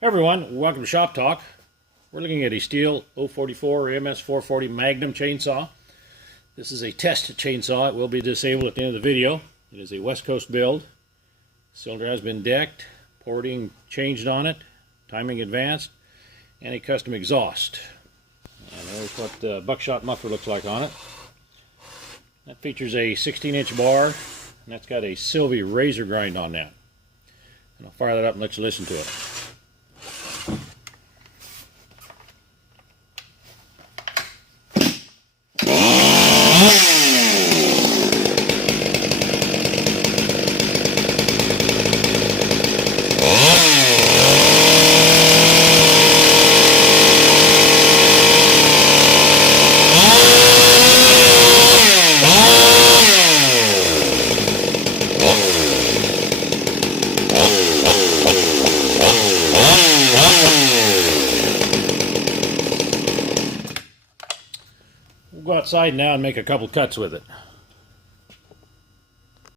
Hey everyone, welcome to Shop Talk. We're looking at a Stihl 044 MS 440 Magnum chainsaw. This is a test chainsaw. It will be disabled at the end of the video. It is a West Coast build. Cylinder has been decked, porting changed on it, timing advanced, and a custom exhaust. And there's what the buckshot muffler looks like on it. That features a 16-inch bar, and that's got a Sylvie razor grind on that. And I'll fire that up and let you listen to it. We'll go outside now and make a couple cuts with it.